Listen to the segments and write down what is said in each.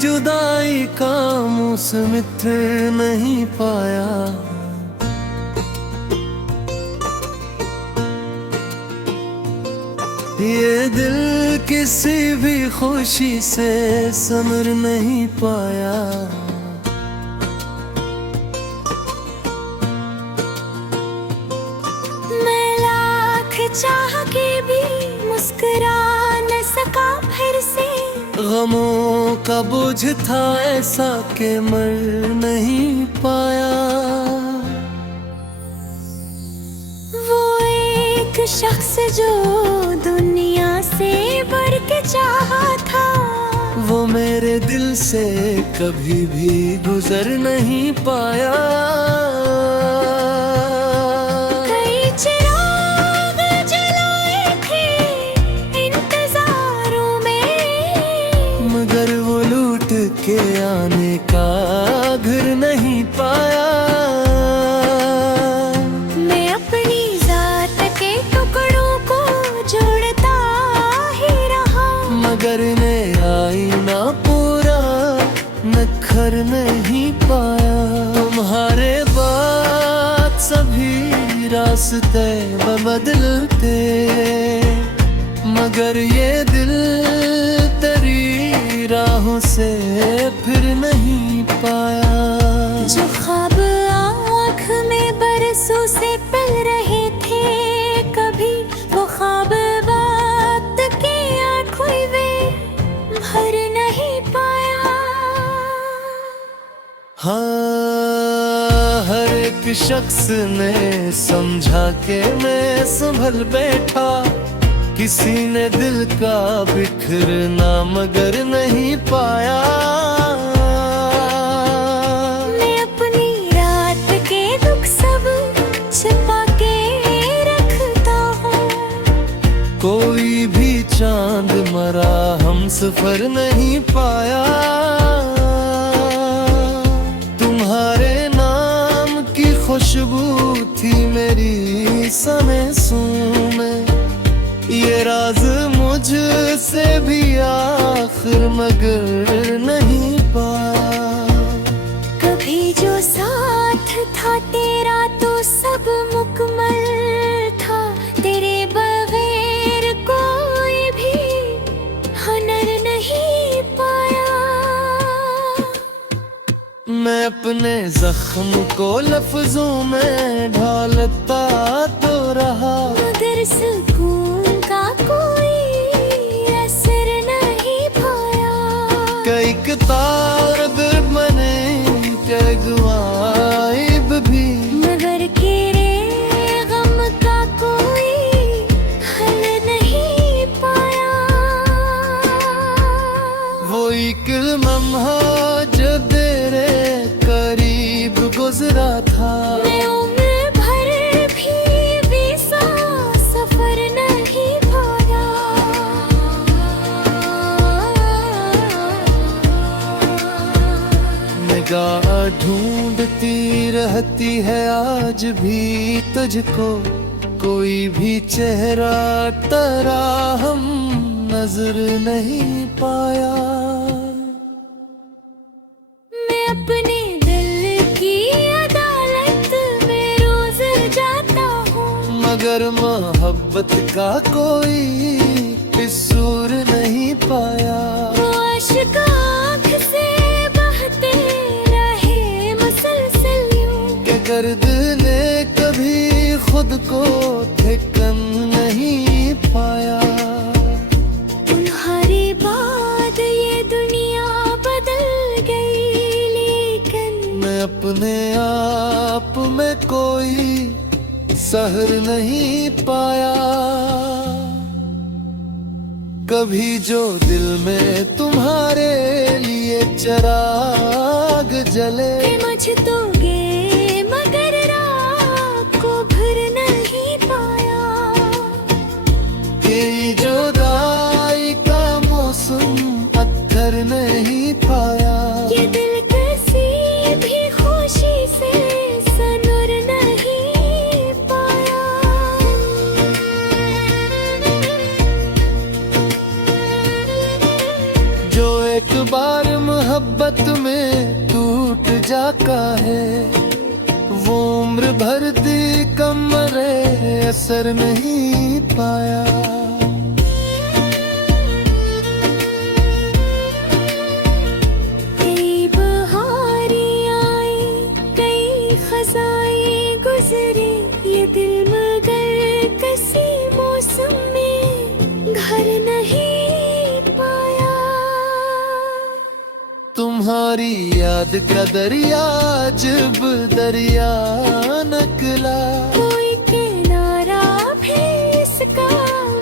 जुदाई का मौसम मित्र नहीं पाया। ये दिल किसी भी खुशी से समर नहीं पाया। मैं लाख चाह के भी मुस्कुरा न सका फिर से। गमों का बोझ था ऐसा कि मर नहीं पाया। वो एक शख्स जो दुनिया से बढ़ के चाहा था, वो मेरे दिल से कभी भी गुजर नहीं पाया। कई चिराग जलाए थे इंतजारों में, मगर वो लूट के आने का घर नहीं पाया। मैं अपनी जात के टुकड़ों को जोड़ता ही रहा, मगर ने आईना पूरा नखर नहीं पाया। तुम्हारे बाद सभी रास्ते बदलते, मगर ये दिल तेरी राहों से फिर नहीं पाया। जो ख्वाब आँख में बरसों से पल रहे थे कभी, वो ख्वाब वक्त की आँखों में भर नहीं पाया। हाँ, हर एक शख्स ने समझा के मैं संभल बैठा। किसी ने दिल का बिखरना मगर नहीं पाया। मैं अपनी रात के दुख सब छिपा के रखता हूँ, कोई भी चांद मरा हम सफर नहीं पाया। तुम्हारे नाम की खुशबू थी मेरी समेसों में, ये राज मुझसे भी आखिर मगर नहीं पाया। कभी जो साथ था तेरा तो सब मुकम्मल था, तेरे बगैर कोई भी हुनर नहीं पाया। मैं अपने जख्म को लफ्जों में ढालता तो रहा, मगर सुकून का कोई असर नहीं पाया। कई तारब बने के गुआइब भी, मगर तेरे गम का कोई हल नहीं पाया। वो एक लम्हा जो तेरे करीब गुजरा था, मैं उम्र भर भी वीसा सफर नहीं पाया। निगाह ढूंढती रहती है आज भी तुझको, कोई भी चेहरा तेरा हम नजर नहीं पाया। मैं अपने दिल की अदालत में रोज जाता हूँ, मगर मोहब्बत का कोई कसूर नहीं पाया। वो अश्क आँख से बहते रहे मुसलसल यूं, के गर्द ने कभी खुद को ठिकन नहीं पाया। तुम्हारे बाद ये दुनिया बदल गई, लेकिन मैं अपने आप में कोई सहर नहीं पाया। कभी जो दिल में तुम्हारे लिए चिराग जले, मुझ तो गे मगर रात को भर नहीं पाया। ये जुदाई का मौसम पत्थर नहीं पाया। ये दिल किसी भी खुशी से सनूर नहीं पाया। जो एक बार मोहब्बत में टूट जाता है, वो उम्र भर दी कमरे असर नहीं पाया। कई बहारें आई, कई खज़ाएं गुजरे, ये दिल मगर किसी मौसम में घर नहीं पाया। तुम्हारी याद का दरिया जब दरिया निकला, कोई किनारा भी इसका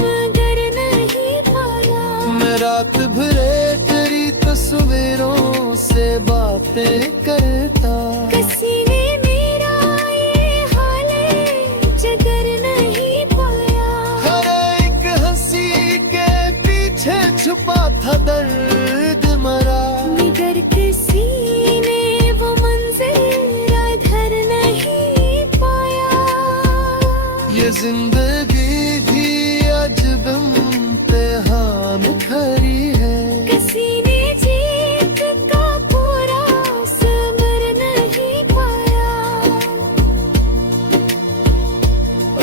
मगर नहीं पाया। मैं रात भरे तेरी तस्वीरों से बातें करता, किसी ने मेरा ये हाले जिगर नहीं पाया। हर एक हंसी के पीछे छुपा था दर्द मरा, मगर किसी ने वो मंजिल अधर नहीं पाया। ये जिंदगी भी अजब इम्तिहान खरी है, किसी ने जीत का पूरा सबर नहीं पाया।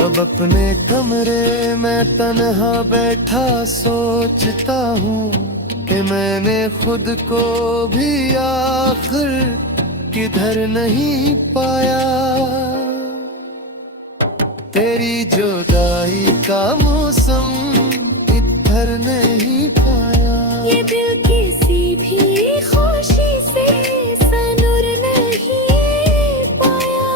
अब अपने कमरे में तन्हा बैठा सोचता हूँ कि मैंने खुद को भी आखिर किधर नहीं पाया। तेरी जुदाई का मौसम इधर नहीं पाया। ये दिल किसी भी खुशी से सनुर नहीं पाया।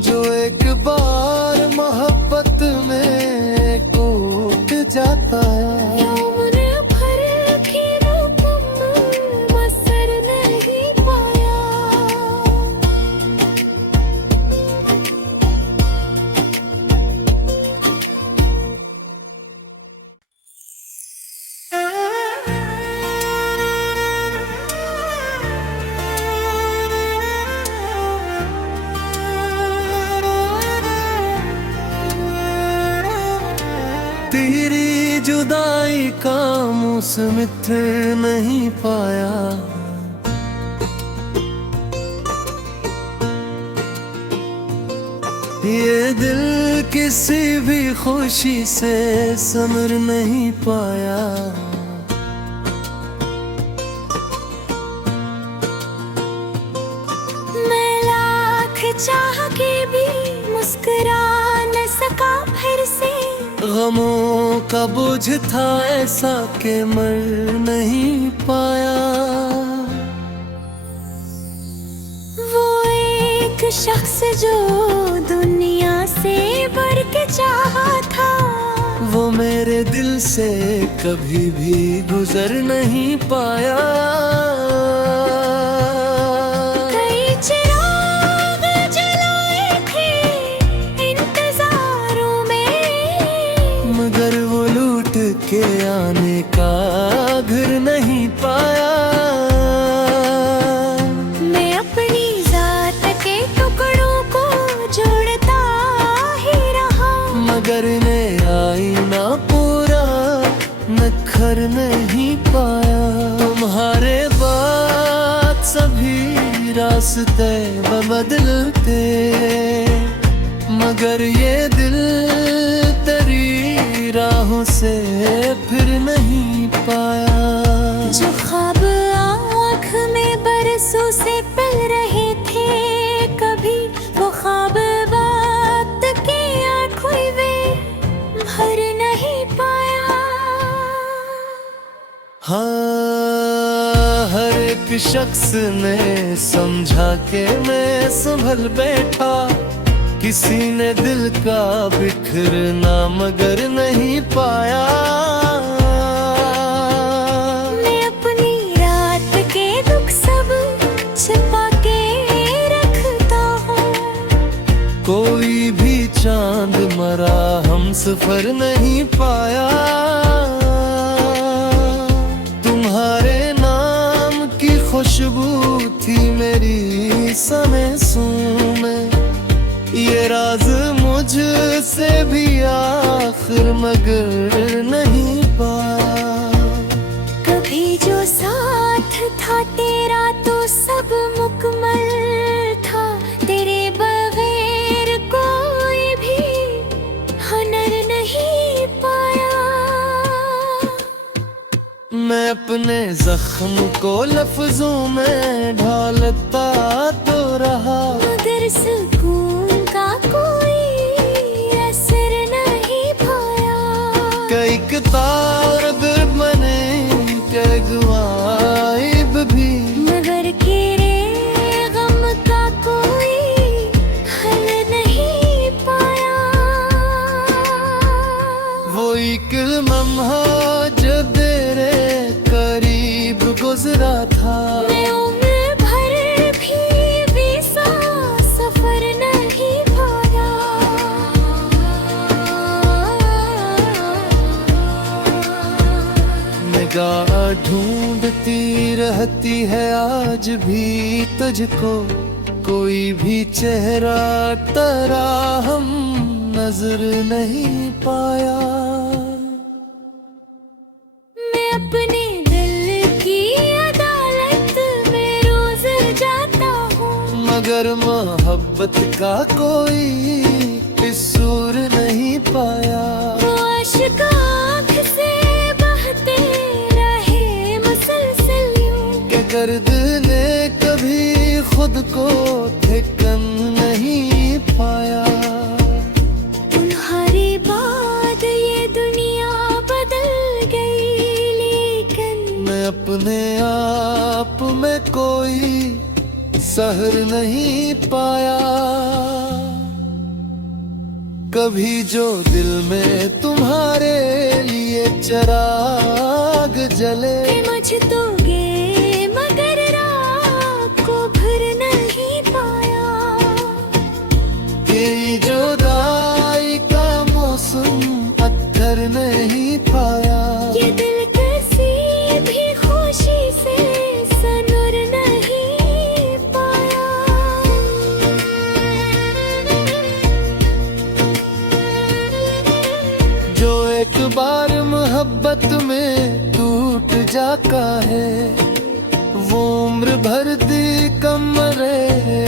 जो एक बार मोहब्बत में टूट जाता है, यौवन भर के रूप मसर नहीं पाया। तेरी जुदाई का मौसम इधर नहीं पाया। ये दिल किसी भी खुशी से समर नहीं पाया। मैं लाख चाह के भी मुस्कुरा न सका फिर से। गमों का बोझ था ऐसा कि मर नहीं पाया। वो एक शख्स जो दुनिया से बढ़ के चाहा था, वो मेरे दिल से कभी भी गुजर नहीं पाया। कई चिराग जलाए थे इंतजारों में, मगर वो लूट के आने का घर नहीं पाया। मैं अपनी जात के टुकड़ों को जोड़ता ही रहा, मगर ने आईना पूरा नखर नहीं पाया। तुम्हारे बाद सभी रास्ते बदलते, मगर ये दिल तेरी राहों से फिर नहीं पाया। जो ख्वाब आँख में बरसों से पल रहे थे कभी, वो ख्वाब वक्त के आँखों में भर नहीं पाया। हाँ, हर एक शख्स ने समझा के मैं संभल बैठा, किसी ने दिल का बिखरना मगर नहीं पाया। मैं अपनी रात के दुख सब छिपा के रखता हूँ, कोई भी चांद मरा हम सफर नहीं पाया। तुम्हारे नाम की खुशबू थी मेरी समें में, ये राज मुझसे भी आखिर मगर नहीं पाया। कभी जो सा था तेरा तो सब मुकम्मल था, तेरे बगैर कोई भी हुनर नहीं पाया। मैं अपने जख्म को लफ्जों में ढालता तो रहा, मगर सुकून का कोई असर नहीं पाया। कई किताब बने कई गवाइब भी, मगर तेरे गम का कोई हल नहीं पाया। वो एक लम्हा जो तेरे करीब गुजरा था, मैं उम्र भर भी वीसा सफर नहीं पाया। निगाह ढूंढती रहती है आज भी तुझको, कोई भी चेहरा तेरा हम नजर नहीं पाया। मैं अपने दिल की अदालत में रोज जाता हूँ, मगर मोहब्बत का कोई कसूर नहीं पाया। वो आशिक आँख से बहते रहे मुसलसल यूं, के दर्द ने कभी खुद को ठिकन नहीं पाया। तुम्हारे बाद ये दुनिया बदल गई, लेकिन मैं अपने आप में कोई सहर नहीं पाया। कभी जो दिल में तुम्हारे लिए चिराग जले, मुझ तो गे मगर रात को भर नहीं पाया। तेरी जुदाई का मौसम पत्थर नहीं पाया। ये दिल किसी भी खुशी से सनुर नहीं पाया। जो एक बार मोहब्बत में टूट जाता है, वो उम्र भर दी कमरे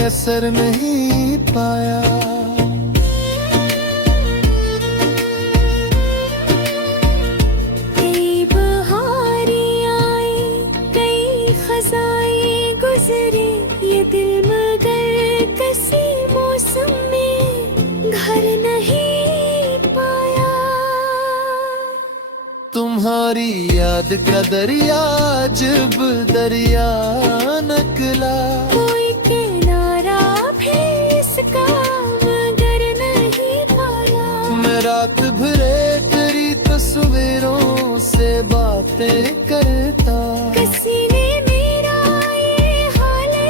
असर नहीं पाया। कई बहारें आई, कई खज़ाएं गुजरी, ये दिल मगर किसी मौसम में घर नहीं पाया। तुम्हारी याद का दरिया जब दरिया निकला, कोई किनारा भी इसका मगर नहीं पाया। मैं रात भरे तेरी तस्वीरों से बातें करता, किसी ने मेरा ये हाले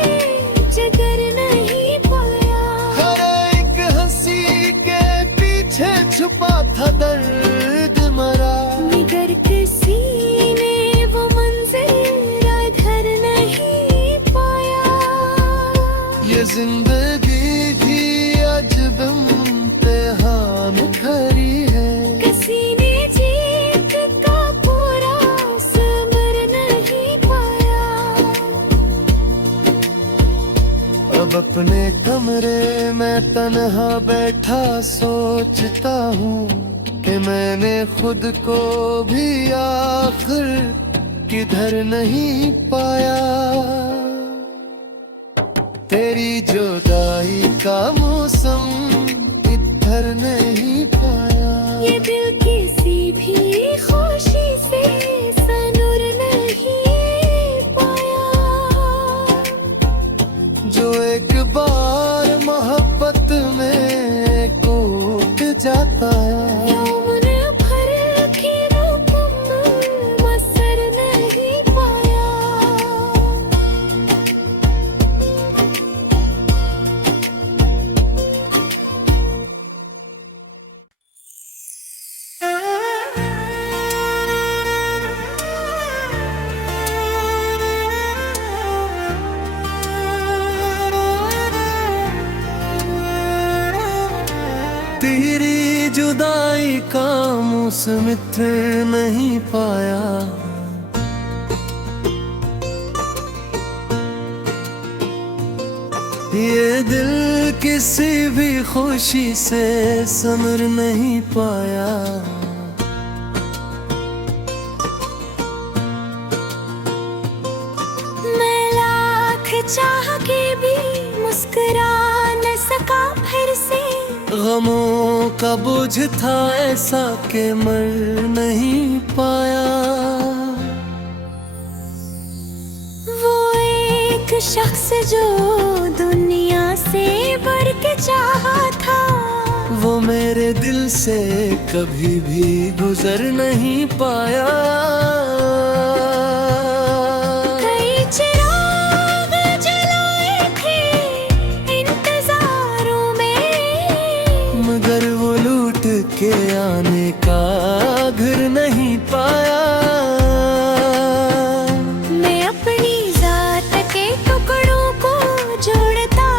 जिगर नहीं पाया। हर एक हंसी के पीछे छुपा था दर्द मरा, मगर किसी ने वो मंजिल अधर नहीं पाया। ये जिंदगी भी अजब इम्तिहान खरी है। किसी ने जीत का पूरा सबर नहीं पाया। अब अपने कमरे में तन्हा बैठा सोचता हूँ कि मैंने खुद को भी आखिर किधर नहीं पाया। तेरी जुदाई का मौसम इधर नहीं पाया। ये दिल किसी भी खुशी से सनुर नहीं पाया। जो एक बार मोहब्बत में टूट जाता है, यौवन भर के मुकम्मल मसर नहीं पाया। तेरी जुदाई का मौसम इधर नहीं पाया। ये दिल किसी भी खुशी से समर नहीं पाया। मैं लाख चाह के भी मुस्कुरा न सका फिर से। गमों का बोझ था ऐसा कि मर नहीं पाया। वो एक शख्स जो दुनिया से बढ़ के चाहा था, वो मेरे दिल से कभी भी गुजर नहीं पाया। कई चिराग जलाए थे इंतजारों में, मगर वो लूट के आने का घर नहीं पाया। मैं अपनी जात के टुकड़ों को जोड़ता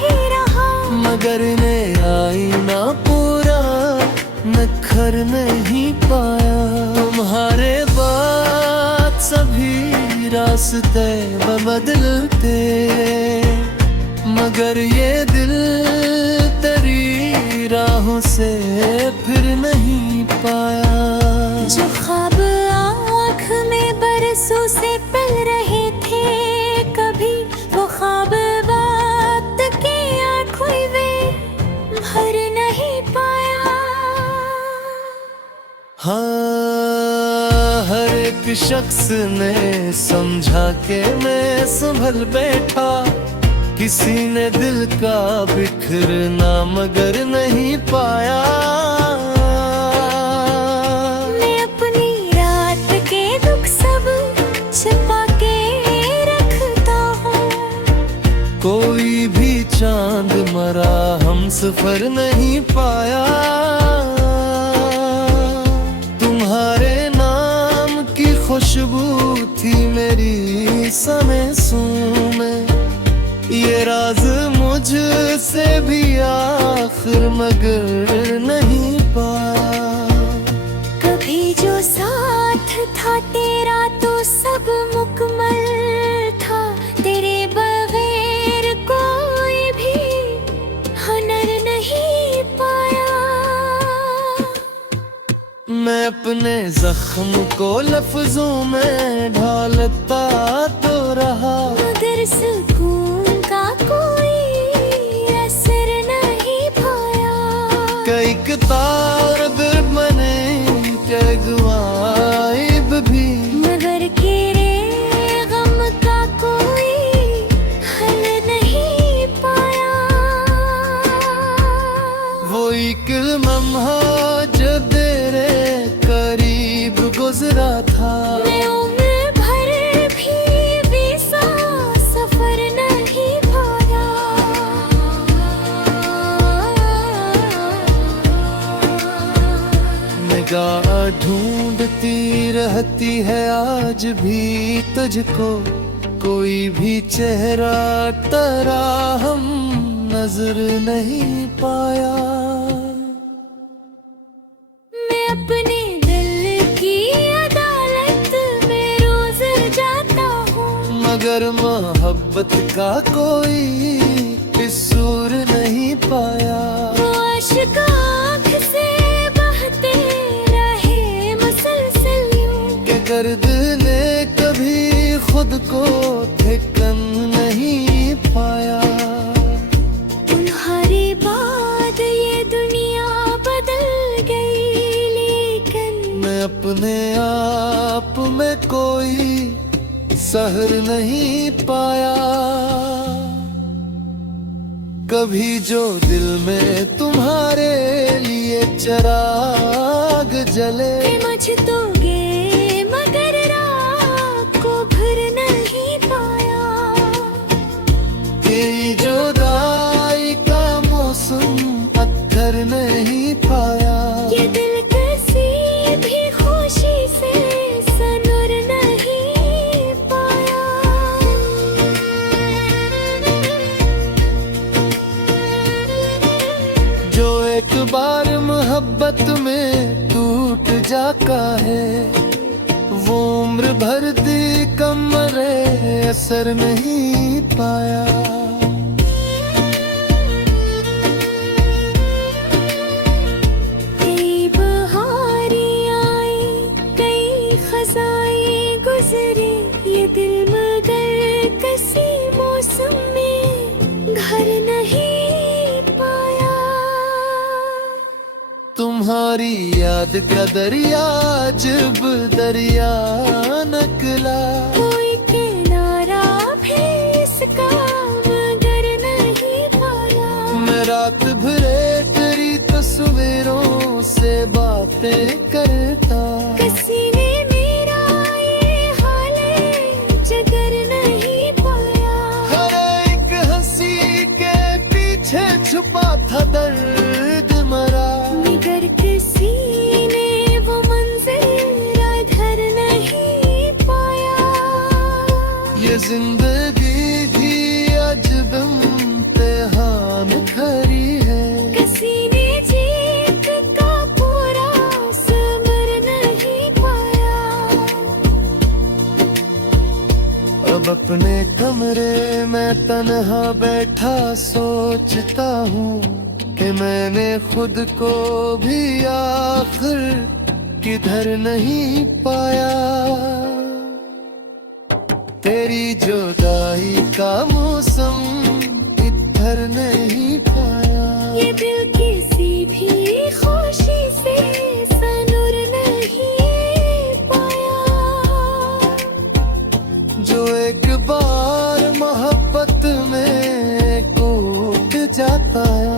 ही रहा, मगर ने आईना पूरा नखर नहीं पाया। तुम्हारे बाद सभी रास्ते बदलते, मगर ये दिल तेरी राहों से फिर नहीं पाया। जो ख्वाब आँख में बरसों से पल रहे थे कभी, वो ख्वाब वक्त की आँखों में भर नहीं पाया। हाँ, हर एक शख्स ने समझा के मैं संभल बैठा। किसी ने दिल का बिखरना मगर नहीं पाया। मैं अपनी रात के दुख सब छिपा के रखता हूँ, कोई भी चांद मरा हम सफर नहीं पाया। तुम्हारे नाम की खुशबू थी मेरी सांसों में, ये राज मुझसे भी आखिर मगर नहीं पाया। कभी जो साथ था तेरा तो सब मुकम्मल था, तेरे बगैर कोई भी हुनर नहीं पाया। मैं अपने जख्म को लफ्जों में ढालता तो रहा, मगर सुकून का कोई असर नहीं पाया। कई किताब बने कई गवाइब भी, मगर तेरे गम का कोई हल नहीं पाया। वो एक लम्हा जो तेरे करीब गुजरा था, मैं उम्र भर भी सा सफर नहीं पाया। निगाह ढूंढती रहती है आज भी तुझको, कोई भी चेहरा तेरा हम नजर नहीं पाया। मैं अपने दिल की अदालत में रोज जाता हूँ, मगर मोहब्बत का कोई कसूर नहीं पाया। वो अश्क आँख से बहते रहे मुसलसल यूं, के गर्द ने कभी खुद को ठिकन नहीं पाया। तुम्हारे बाद ये दुनिया बदल गई, लेकिन मैं अपने आप में कोई सहर नहीं पाया। कभी जो दिल में तुम्हारे लिए चिराग जले, मझ तो गे मगर रात को भर नहीं पाया। कि जुदाई का मौसम पत्थर नहीं पाया। ये दिल किसी भी खुशी से सनूर नहीं पाया। जो एक बार मोहब्बत में टूट जाता है, वो उम्र भर दी कमरे असर नहीं पाया। तुम्हारी याद का दरिया जब दरिया निकला, कोई किनारा भी इसका मगर नहीं पाया। मैं रात भरे तेरी तस्वीरों से बातें करता, किसी ने मेरा ये हाल जिगर नहीं पाया। हर एक हंसी के पीछे छुपा था दर्द मरा, मगर किसी ने वो मंजिल अधर नहीं पाया। ये जिंदगी भी अजब इम्तिहान खरी है, किसी ने जीत का पूरा सबर नहीं पाया। अब अपने कमरे में तन्हा बैठा सोचता हूँ कि मैंने खुद को भी आखिर किधर नहीं पाया। तेरी जुदाई का मौसम इधर नहीं पाया, ये दिल किसी भी खुशी से सनूर नहीं पाया। जो एक बार मोहब्बत में टूट जाता है,